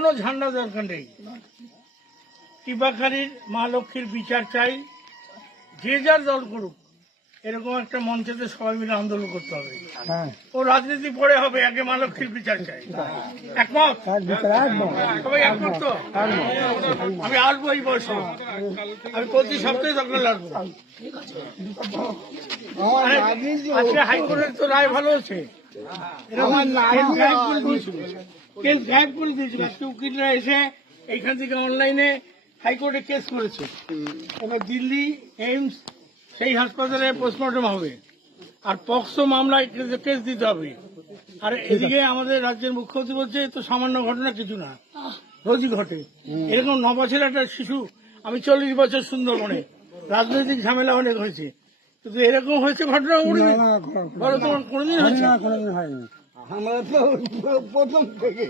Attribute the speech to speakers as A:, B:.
A: কোনো ঝান্ডা দরকার নেই। টিপাখালির মা লক্ষ্মীর বিচার চাই। যে যার দল করুক এরকম একটা মঞ্চেতে সবাই মিলে আন্দোলন করতে হবে।
B: হ্যাঁ।
A: ও রাজনীতি পরে হবে আগে মা লক্ষ্মীর বিচার চাই। একমত? সবাই একমত তো? আমি আসব এই বয়সে। আমি প্রতি সপ্তাহে দরকার লাগবো আজকে হাইকোর্টের তো রায় ভালো আছে এরকম কেন গায়েব করে দিয়েছিল? আজকে উকিলরা এসে এইখান থেকে অনলাইনে হাইকোর্টে কেস করেছে। এবার দিল্লি এইমস সেই হাসপাতালে পোস্টমর্টম হবে। আর পক্সো মামলায় কেস দিতে হবে। আর এদিকে আমাদের রাজ্যের মুখ্যমন্ত্রী বলছে তো সামান্য ঘটনা কিছু না। রোজই ঘটে। এরকম ন বছরের একটা শিশু আমি চল্লিশ বছর সুন্দরবনে। রাজনৈতিক ঝামেলা অনেক হয়েছে। কিন্তু এরকম হয়েছে ঘটনা কোনোদিন কোনোদিন হয়েছে?
B: না কোনোদিন হয়নি।
C: আমরা তো প্রথম থেকে।